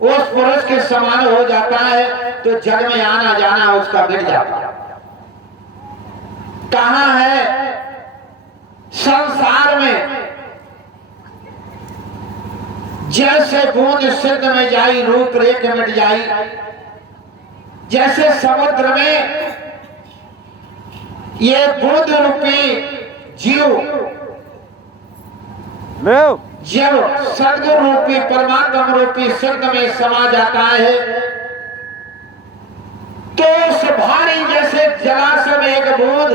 उस पुरुष के समान हो जाता है तो जग में आना जाना उसका मिट जाता है। कहां है संसार में जैसे बूंद सिद्ध में जाई रूप रेख मिट जाई, जैसे समुद्र में ये बूंद रूपी जीव जब सदगुरु रूपी परमात्मा रूपी सिद्ध में समा जाता है तो उस भारी जैसे जलाशय में एक बूंद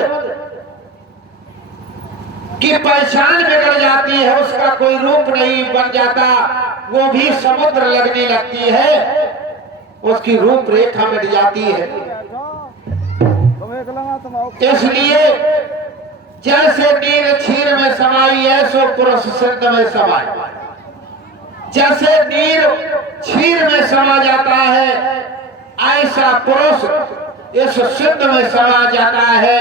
की पहचान बिगड़ जाती है, उसका कोई रूप नहीं बन जाता, वो भी समुद्र लगने लगती है, उसकी रूपरेखा मिट जाती है। इसलिए जैसे नीर क्षीर में समाई ऐसो पुरुष सिद्ध में समाई। जैसे नीर क्षीर में समा जाता है ऐसा पुरुष इस सिद्ध में समा जाता है,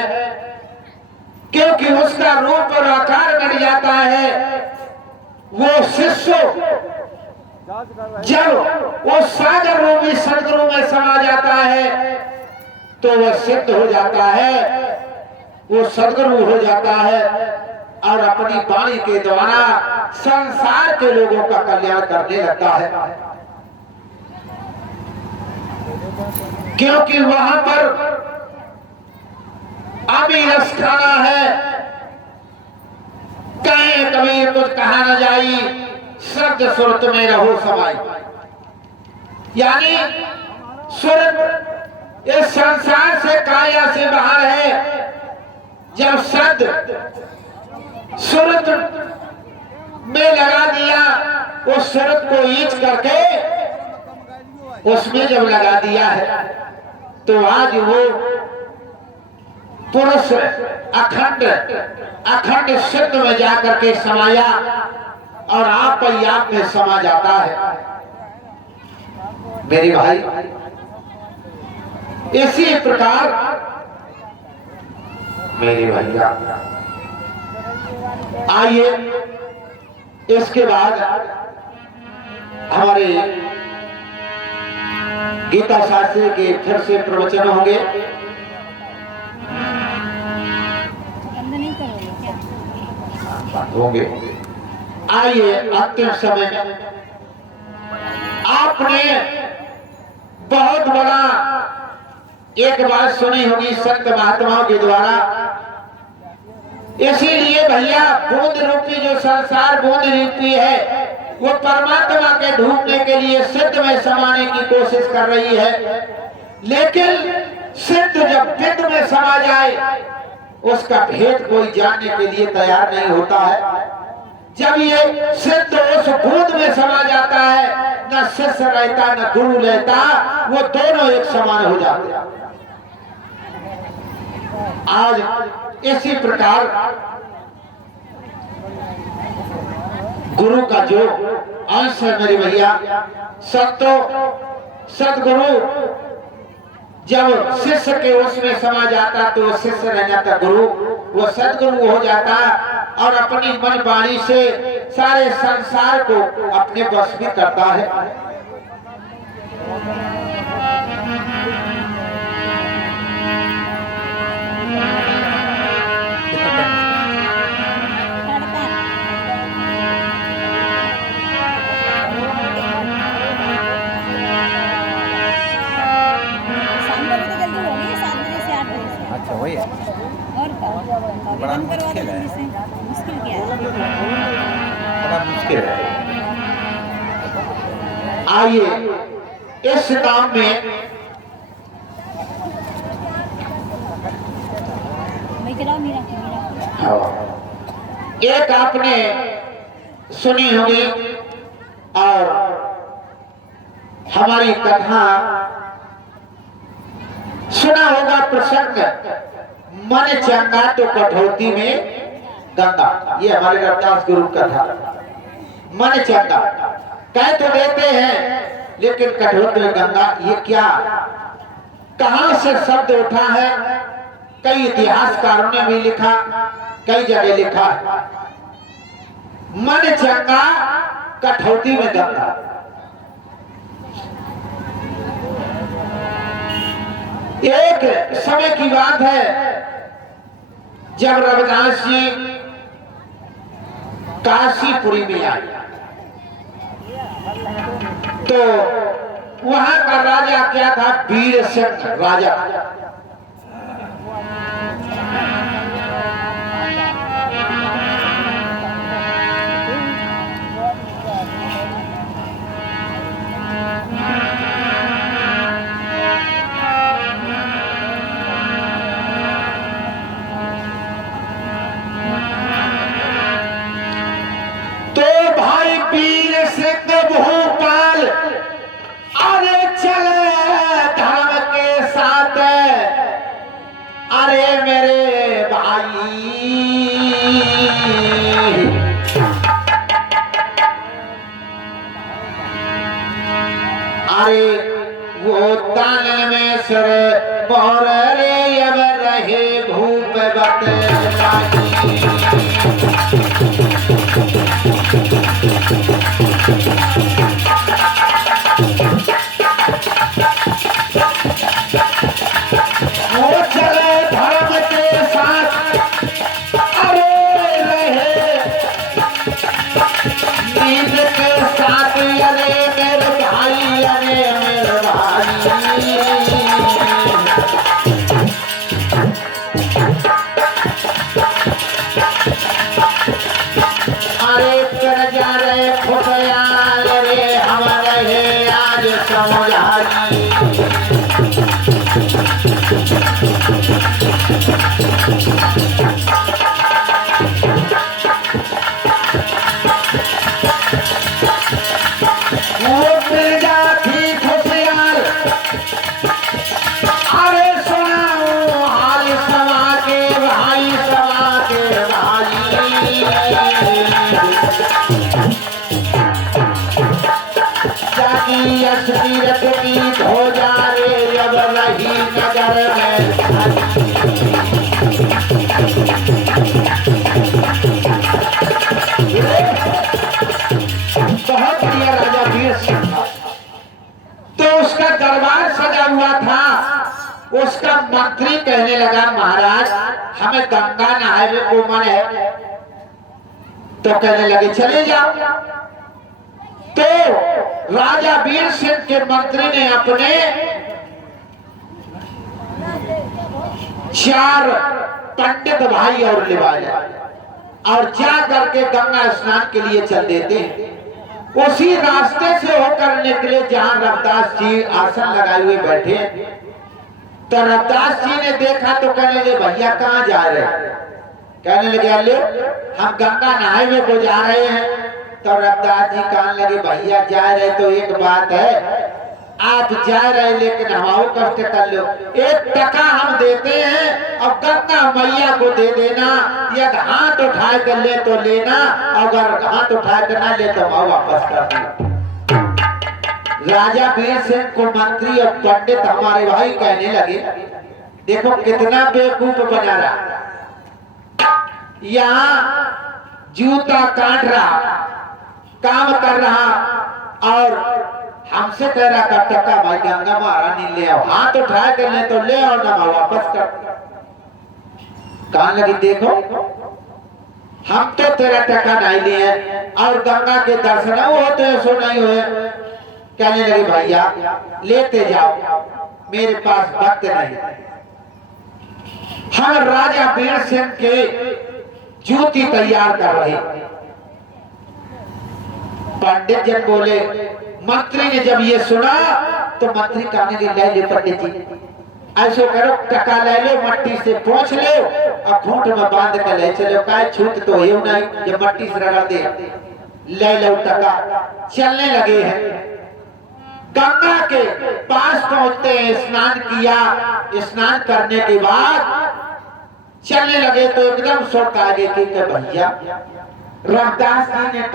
क्योंकि उसका रूप और आकार मिट जाता है। वो शिष्य जब वो सागर रूपी सदगुरु में समा जाता है तो वह सिद्ध हो जाता है, वो सदगुरु हो जाता है और अपनी वाणी के द्वारा संसार के लोगों का कल्याण करने लगता है। क्योंकि वहां पर अभी रस खाना है, कहीं कभी कुछ कहा न जाई, शब्द सुरत में रहो समाई। यानी सुरत इस संसार से काया से बाहर है। जब शब्द सुरत में लगा दिया, उस सुरत को ईच करके उसमें जब लगा दिया है तो आज वो पुरुष अखंड अखंड सिद्ध में जाकर के समाया और आप ही आप में समा जाता है। मेरे भाई, इसी प्रकार मेरे भैया आइए इसके बाद हमारे गीता शास्त्री के फिर से प्रवचन होंगे। होंगे आइए अंतिम समय में आपने बहुत बड़ा एक बात सुनी होगी संत महात्माओं के द्वारा। इसीलिए भैया बूंद रूपी जो संसार बूंद रूपी है वो परमात्मा के ढूंढने के लिए सिद्ध में समाने की कोशिश कर रही है, लेकिन सिद्ध जब विद्ध में समा जाए उसका भेद कोई जानने के लिए तैयार नहीं होता है। जब ये सिद्ध उस बूंद में समा जाता है, न शिष्य रहता न गुरु रहता, वो दोनों एक समान हो जाते हैं। आज इसी प्रकार गुरु का जो अंश है मेरे भैया, सतगुरु जब शिष्य के उसमें समा जाता तो शिष्य रह जाता गुरु, वो सदगुरु हो जाता और अपनी मन वाणी से सारे संसार को अपने वश में करता है। अच्छा वही है और बड़ा मुश्किल है, मुश्किल क्या है? बड़ा मुश्किल है। आइए इस काम में एक आपने सुनी होगी और हमारी कथा सुना होगा प्रसंग, मन चंगा तो कठौती में गंगा। ये हमारे रविदास गुरु का था। मन चंगा कह तो देते हैं लेकिन कठौती में गंगा, ये क्या कहां से शब्द उठा है? कई इतिहासकारों ने भी लिखा, कई जगह लिखा है। मन चंगा कठौती में गंगा। एक समय की बात है जब रविदास जी काशीपुरी में आए तो वहां का राजा क्या था? वीर सिंह राजा। तो भाई वीर सिंह भोपाल अरे चले धर्म के साथ, अरे मेरे भाई अरे वो तान में सर और रे अब रहे भूप वो चले धर्म के साथ, अरे रहे नींद के साथ, अरे मेरे भाई, अरे मेरे भाई। अरे कर जा रहे खुफयाल रे हम रहे आज समझाई। वो मिर्जा थी खुफयाल, अरे सुनाओ हाल समा के भाई, समा के भाई। जाकी असलीरत की ध्वजा रे अब रही नगर में। बहुत बढ़िया राजा वीर सिंह था। तो उसका दरबार सजा हुआ था। उसका मंत्री कहने लगा महाराज हमें गंगा नहाने को मन है। तो कहने लगे चले जाओ। तो राजा वीर सिंह के मंत्री ने अपने 4 पंडित भाई और लिवाया और जा करके गंगा स्नान के लिए चल देते। उसी रास्ते से होकर निकले जहां रविदास जी आसन लगाए हुए बैठे। तो रविदास जी ने देखा तो कहने लगे भैया कहाँ जा रहे हैं? कहने लगे अल्ले हम गंगा नहाए हुए को जा रहे हैं। तो रविदास जी कहने लगे भैया जा रहे तो एक बात है, आप जा रहे लेकिन हमारे कष्ट कर लो। 1 टका हम देते हैं और गंगा मैया को दे देना। यदि हाथ उठा कर ले तो लेना, अगर हाथ उठा कर ना ले तो वापस कर देना। राजा वीर सिंह को मंत्री और पंडित हमारे भाई कहने लगे देखो कितना बेवकूफ बना रहा। यहाँ जूता काट रहा, काम कर रहा और हमसे कह रहा का टका भाई गंगा महारानी ले आओ। हाथ उठा कर ले तो ले और ना वापस कर। कहने लगी देखो हम तो तेरा टका नहीं लिए और गंगा के दर्शन होते हैं सो नहीं हुए। कहने लगे भैया लेते जाओ मेरे पास वक्त नहीं। हम राजा वीर सिंह के जूती तैयार कर रहे। पंडित जन बोले, मंत्री ने जब ये सुना तो मंत्री कहने लगे ले लो पंडित जी ऐसे करो टका ले लो मट्टी से पोंछ लो और खूंट में बांध कर ले चलो। काय छूट तो है नहीं जब मट्टी से रगड़ दे ले लो टका। चलने लगे हैं गंगा के पास पहुंचते हैं। स्नान किया, स्नान करने के बाद चलने लगे तो एकदम शौक आ गए कि भैया रविदास जी ने